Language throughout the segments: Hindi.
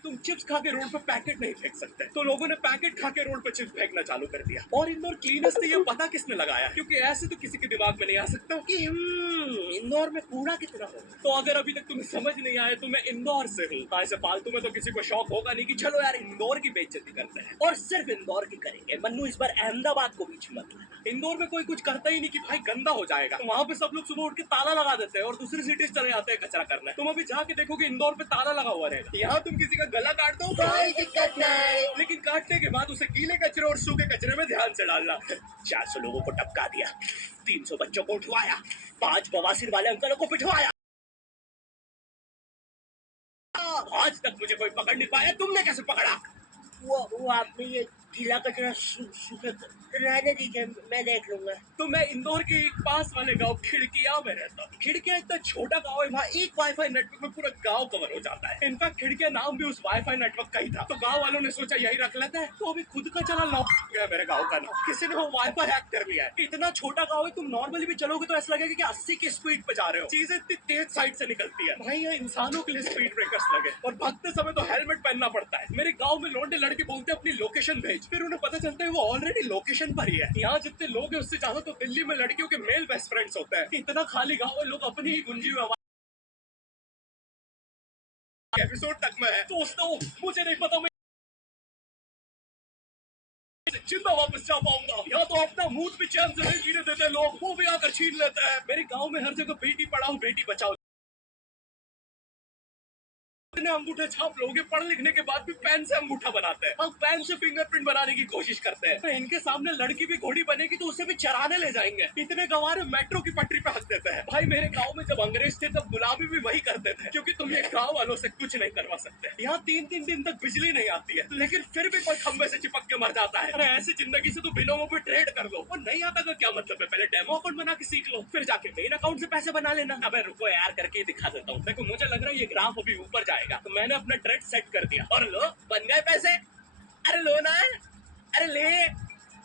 कि तुम चिप्स खा के रोड पे पैकेट नहीं फेंक सकते, तो लोगों ने पैकेट खा के रोड पे चिप्स फेंकना चालू कर दिया। और इंदौर क्लीनेस से ये पता किसने लगाया, क्योंकि ऐसे तो किसी के दिमाग में नहीं आ सकता कि इंदौर में कूड़ा कितना हो। तो अगर अभी तक तुम्हें समझ नहीं आया तो मैं इंदौर से हूँ। ऐसे फालतू में तो किसी को शौक होगा नहीं कि चलो यार इंदौर की बेइज्जती करते हैं, और सिर्फ इंदौर की करेंगे। मन्नू इस बार अहमदाबाद को बीच मत लाना। इंदौर में कोई कुछ करता ही नहीं कि भाई गंदा हो जाएगा, तो वहाँ पे सब लोग सुबह उठ के ताला लगा देते हैं और दूसरी सिटीज चले जाते हैं कचरा करने। तुम अभी जाके देखोगे इंदौर पे ताला लगा हुआ रहेगा। यहाँ तुम किसी का गला काट दो कोई दिक्कत नहीं, लेकिन काटने के बाद उसे गीले कचरे और सूखे कचरे में ध्यान से डालना। 400 लोगों को टपका दिया, 300 बच्चों को उठवाया, 5 बवासीर वाले अंकलों को पिटवाया। आज तक मुझे कोई पकड़ नहीं पाया, तुमने कैसे पकड़ा? वो आपने ये गीला कचरा सूखे रहने दीजिए, मैं देख लूंगा। तो मैं इंदौर के एक पास वाले गांव खिड़किया में रहता हूँ। खिड़किया इतना छोटा गांव है, वहाँ एक वाईफाई नेटवर्क में पूरा गांव कवर हो जाता है। इनफैक्ट खिड़किया नाम भी उस वाईफाई नेटवर्क का ही था, तो गांव वालों ने सोचा यही रख लेते हैं। तो अभी खुद का चला लॉक गया मेरे गाँव का नाम, किसी ने वो वाईफाई हैक कर लिया है। इतना छोटा गाँव है, तुम नॉर्मली भी चलोगे तो ऐसा लगेगा कि 80 की स्पीड पे जा रहे हो। चीजें इतनी तेज साइड से निकलती है भाई, यहाँ इंसानों के लिए स्पीड ब्रेकर्स लगे, और भागते समय तो हेलमेट पहनना पड़ता है। मेरे गाँव में लौंडे लड़के बोलते अपनी लोकेशन भेज, फिर उन्हें पता चलता है वो ऑलरेडी लोकेशन पर ही है। यहाँ जितने लोग हैं उससे ज्यादा तो दिल्ली में लड़कियों के मेल बेस्ट फ्रेंड्स होते हैं। इतना खाली गाँव है, लोग अपनी ही गुंजी हुई एपिसोड तक में है। दोस्तों मुझे नहीं पता मैं जिंदा वापस जा पाऊंगा, या तो अपना मूड भी चैन से नहीं जीने देते लोग, वो भी आकर छीन लेते हैं। मेरे गाँव में हर जगह बेटी पढ़ाओ बेटी बचाओ, अंगूठे छाप लोगे, पढ़ लिखने के बाद भी पेन से अंगूठा बनाते हैं, हम पेन से फिंगरप्रिंट बनाने की कोशिश करते हैं। तो इनके सामने लड़की भी घोड़ी बनेगी तो उसे भी चराने ले जाएंगे। इतने गंवारे मेट्रो की पटरी पे हक देते हैं। भाई मेरे गांव में जब अंग्रेज थे तब गुलाबी भी वही करते थे, क्योंकि तुम ये गांव वालों से कुछ नहीं करवा सकते। यहाँ 3-3 दिन तक बिजली नहीं आती है, लेकिन फिर भी कोई खंबे से चिपक के मर जाता है। अरे ऐसी जिंदगी से तो बिलों पे ट्रेड कर लो। और नहीं आता का क्या मतलब है, पहले डेमो अकाउंट बना के सीख लो, फिर जाके मेन अकाउंट से पैसे बना लेना। अबे रुको यार, करके दिखा देता हूँ। देखो मुझे लग रहा है ये ग्राफ अभी ऊपर जाएगा, तो मैंने अपना ट्रेड सेट कर दिया और लो बन गए पैसे। अरे लो ना, अरे ले,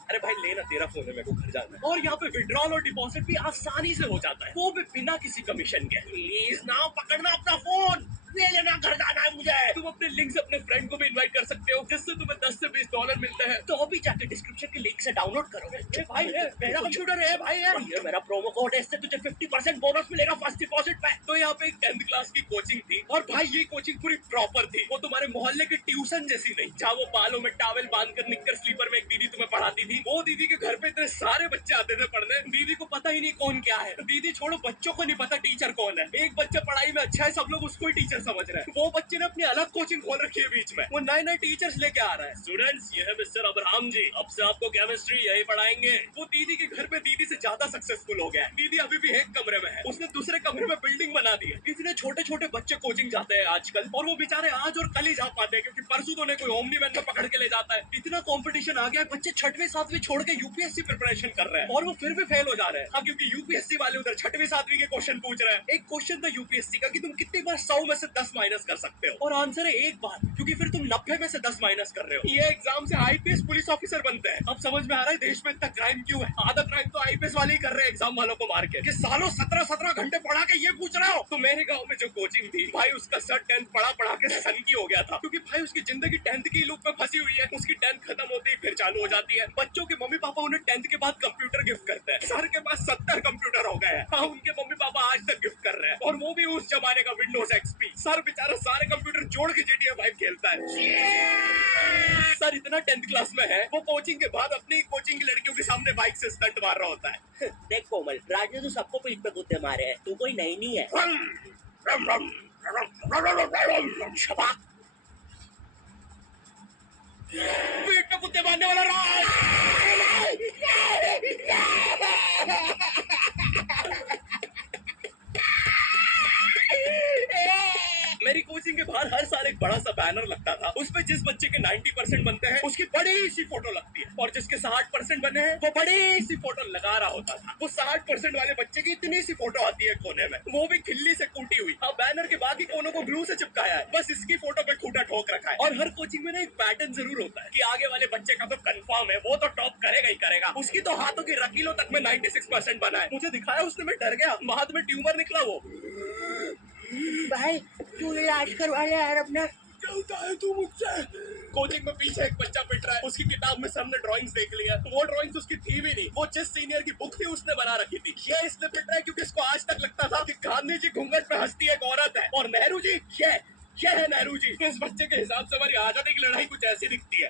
अरे भाई लेना, तेरा फोन है, मेरे को घर जाना है। और यहाँ पे विड्रॉल और डिपॉजिट भी आसानी से हो जाता है, वो भी बिना किसी कमीशन के। प्लीज ना पकड़ना अपना फोन, ले लेना, घर जाना है मुझे। तुम अपने लिंक से अपने फ्रेंड को भी इनवाइट कर सकते हो, जिससे तुम्हें 10 से 20 डॉलर मिलते हैं। तो अभी जाके डिस्क्रिप्शन के लिंक से डाउनलोड करो। ये भाई है मेरा कंप्यूटर है भाई, है ये मेरा प्रोमो कोड है, इससे तुझे 50% बोनस मिलेगा फर्स्ट डिपॉजिट पे। तो यहाँ पे एक 10th क्लास की कोचिंग थी, और भाई ये कोचिंग पूरी प्रॉपर थी। वो तुम्हारे मोहल्ले की ट्यूशन जैसी नहीं, जहाँ वो बालों में टॉवेल बांधकर निक्कर स्लीपर में एक दीदी तुम्हें पढ़ाती थी। वो दीदी के घर पे इतने सारे बच्चे आते थे पढ़ने, दीदी को पता ही नहीं कौन क्या है। दीदी छोड़ो, बच्चों को नहीं पता टीचर कौन है। एक बच्चा पढ़ाई में अच्छा है, सब लोग उसको ही टीचर समझ रहे हैं। वो बच्चे ने अपनी अलग कोचिंग खोल रखी है बीच में, वो नए नए टीचर्स लेके आ रहा है। स्टूडेंट्स, ये है मिस्टर अब्राहम जी, अब से आपको केमिस्ट्री यही पढ़ाएंगे। वो दीदी के घर पे दीदी से ज्यादा सक्सेसफुल हो गया है। दीदी अभी भी एक कमरे में है, उसने दूसरे कमरे में बिल्डिंग बना दी है। इतने छोटे छोटे बच्चे कोचिंग जाते हैं आजकल, और वो बेचारे आज और कल ही जा पाते हैं, क्योंकि परसों तो उन्हें कोई ओमनी वैन में पकड़ के ले जाता है। इतना कंपटीशन आ गया है, बच्चे 6वीं 7वीं छोड़ के यूपीएससी प्रिपरेशन कर रहे हैं, और वो फिर भी फेल हो जा रहे हैं। हाँ, क्योंकि यूपीएससी वाले उधर 6वीं 7वीं के क्वेश्चन पूछ रहे हैं। एक क्वेश्चन था यूपीएससी का कि तुम कितनी बार 100 में से 10 माइनस कर सकते हो, और आंसर है एक बार, क्योंकि फिर तुम 90 में से 10 माइनस कर रहे हो। ये एग्जाम से आईपीएस पुलिस ऑफिसर बनते हैं। अब समझ में आ रहा है देश में इतना क्राइम क्यों है। आधा क्राइम तो आईपीएस वाले ही कर रहे हैं एग्जाम वालों को मार के, कि सालों 17-17 घंटे पढ़ा के ये पूछ रहा हो। तो मेरे गाँव में जो कोचिंग थी भाई, उसका सर 10th पढ़ा के सन की हो गया था, क्योंकि भाई उसकी जिंदगी 10th की लूप में फंसी हुई है। उसकी 10th खत्म होते ही फिर चालू हो जाती है। बच्चों के मम्मी पापा उन्हें 10th के बाद कंप्यूटर गिफ्ट करते हैं। सर के पास 70 कंप्यूटर हो गए हैं। हाँ, उनके मम्मी पापा आज तक गिफ्ट कर रहे हैं, और वो भी उस जमाने का विंडोज एक्सपी। सर बेचारा सारे कंप्यूटर जोड़ के GTA 5 खेलता है। सर इतना 10th क्लास में है, वो कोचिंग के बाद अपनी कोचिंग की लड़कियों के सामने बाइक से स्टंट मार रहा होता है। देख कोमल, राज ने तो सबको पीठ पे कुत्ते मारे हैं, तू कोई नई नहीं है। शबाक, पीठ पे कुत्ते मारने वाला राज। मेरी कोचिंग के बाहर हर साल एक बड़ा सा बैनर लगता था, उस पे जिस बच्चे के 90% बनते हैं उसकी बड़ी सी फोटो लगती है, और जिसके 60% बने हैं वो बड़ी सी फोटो लगा रहा होता था। वो 60% वाले बच्चे की इतनी सी फोटो आती है कोने में, वो भी खिल्ली से कूटी हुई। अब बैनर के बाकी कोनों को ग्लू से चिपकाया है, बस इसकी फोटो पे खूंटा ठोक रखा है। और हर कोचिंग में ना एक पैटर्न जरूर होता है कि आगे वाले बच्चे का तो कंफर्म है, वो तो टॉप करेगा ही करेगा। उसकी तो हाथों की रकीलों तक में 96% बना है। मुझे दिखाया उसने, मैं डर गया, हाथ में ट्यूमर निकला। वो भाई तू इलाज करवा ले यार अपना। बोलता है तू मुझसे? कोचिंग में पीछे एक बच्चा पिट रहा है, उसकी किताब में सबने ड्राइंग्स देख लिया, वो ड्राइंग्स उसकी थी भी नहीं, वो जिस सीनियर की बुक थी उसने बना रखी थी। ये इसलिए पिट रहा है क्योंकि इसको आज तक लगता था कि गांधी जी घूंघट पे हंसती एक औरत है और नेहरू जी ये है नेहरू जी। इस बच्चे के हिसाब से हमारी आजादी की लड़ाई कुछ ऐसी दिखती है।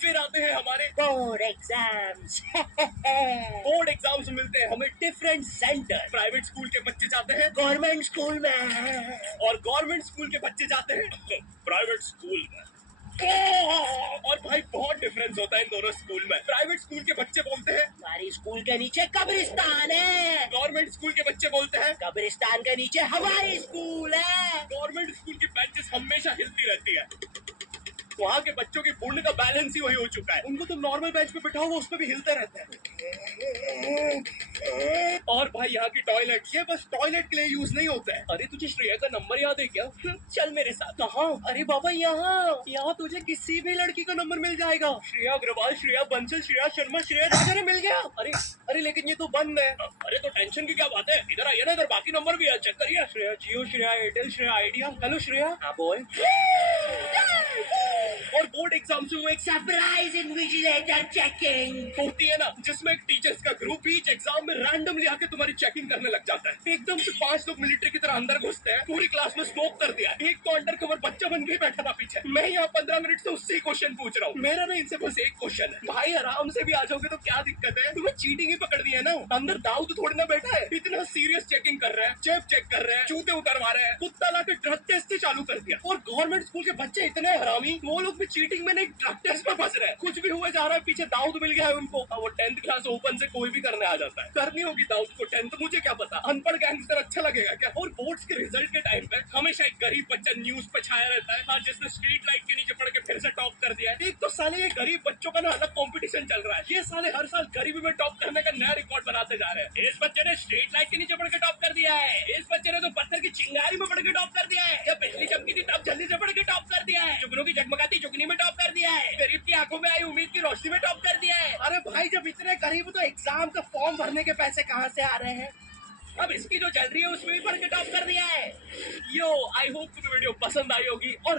फिर आते हैं हमारे बोर्ड एग्जाम्स। बोर्ड एग्जाम्स मिलते हैं हमें डिफरेंट सेंटर। प्राइवेट स्कूल के बच्चे जाते हैं गवर्नमेंट स्कूल में और गवर्नमेंट स्कूल के बच्चे जाते हैं प्राइवेट स्कूल में। और भाई बहुत डिफरेंस होता है इन दोनों स्कूल में। प्राइवेट स्कूल के बच्चे बोलते हैं हमारी स्कूल के नीचे कब्रिस्तान है। गवर्नमेंट स्कूल के बच्चे बोलते हैं कब्रिस्तान के नीचे हमारी स्कूल है। गवर्नमेंट स्कूल की बेंचेस हमेशा हिलती रहती है। वहाँ के बच्चों की पुण्य का बैलेंस ही वही हो चुका है। उनको तो नॉर्मल बेंच पे बिठाओ वो उसपे भी हिलते रहते हैं। और भाई यहाँ की टॉयलेट ये बस टॉयलेट के लिए यूज नहीं होता है। अरे तुझे श्रेया का नंबर याद है क्या? चल मेरे साथ। कहाँ? अरे बाबा यहाँ तुझे किसी भी लड़की का नंबर मिल जाएगा। श्रेया अग्रवाल, श्रेया बंसल, श्रेया शर्मा, श्रेया राजा मिल गया। अरे लेकिन ये तो बंद है। अरे तो टेंशन की क्या बात है, इधर आइए ना, इधर बाकी नंबर भी है, चेक करिए। श्रेया जियो, श्रेया एयरटेल, श्रेया आइडिया। हेलो श्रेया। हाँ बोल। और बोर्ड एग्जाम से वो एक सरप्राइज इन्विजिलेटर चेकिंग होती है ना, जिसमें एक टीचर्स का ग्रुप ईच एग्जाम में रैंडमली आके तुम्हारी चेकिंग करने लग जाता है। एकदम से 5 लोग मिलिट्री की तरह अंदर घुसते हैं, पूरी क्लास में स्मोक कर दिया। एक तो अंडर कवर बच्चा बन के बैठा था पीछे। मैं यहाँ 15 मिनट से उससे क्वेश्चन पूछ रहा हूँ। मेरा ना इनसे बस एक क्वेश्चन है, भाई आराम से भी आ जाओगे तो क्या दिक्कत है? तुम्हें चीटिंग ही पकड़ दी है ना, अंदर दाऊद थोड़ी ना बैठा है। इतना सीरियस चेकिंग कर रहे हैं, जेब चेक कर रहे हैं, जूते उतरवा रहे हैं, कुत्ता ला के ड्रग टेस्ट ही चालू कर दिया। और गवर्नमेंट स्कूल के बच्चे इतने हरामी, वो लोग भी चीटिंग में नहीं ड्रग टेस्ट में फंस रहे हैं। कुछ भी हुए जा रहा है, पीछे दाऊद मिल गया है उनको। वो 10th क्लास ओपन से कोई भी करने आ जाता है। करनी होगी दाऊद को 10th, मुझे क्या पता, अनपढ़ गैंगस्टर अच्छा लगेगा क्या? और बोर्ड्स के रिजल्ट के टाइम पे हमेशा एक गरीब बच्चा न्यूज पे छाया रहता है, हाँ, जिसने स्ट्रीट लाइट के नीचे पड़ के फिर से टॉप कर दिया है। एक तो साले ये गरीब बच्चों का ना अलग कंपटीशन चल रहा है। ये साले हर साल गरीबी में टॉप करने का नया रिकॉर्ड बनाते जा रहे हैं। इस बच्चे ने स्ट्रीट लाइट के नीचे पड़ के टॉप कर दिया है, इस बच्चे ने तो पत्थर की चिंगारी में पड़ के टॉप कर दिया है, या बिजली चमकी थी तब जल्दी से पड़ के टॉप कर दिया है, जुगनू की जगमगाती जुगनी में टॉप कर दिया है, गरीब की आंखों में आई उम्मीद की रोशनी में टॉप कर दिया है। अरे भाई जब इतने गरीब तो एग्जाम का फॉर्म भरने के पैसे कहाँ से आ रहे हैं? अब इसकी जो चल रही है उसमें भी पढ़ के टॉप कर दिया है। यो आई होप तुम्हें वीडियो पसंद आई होगी और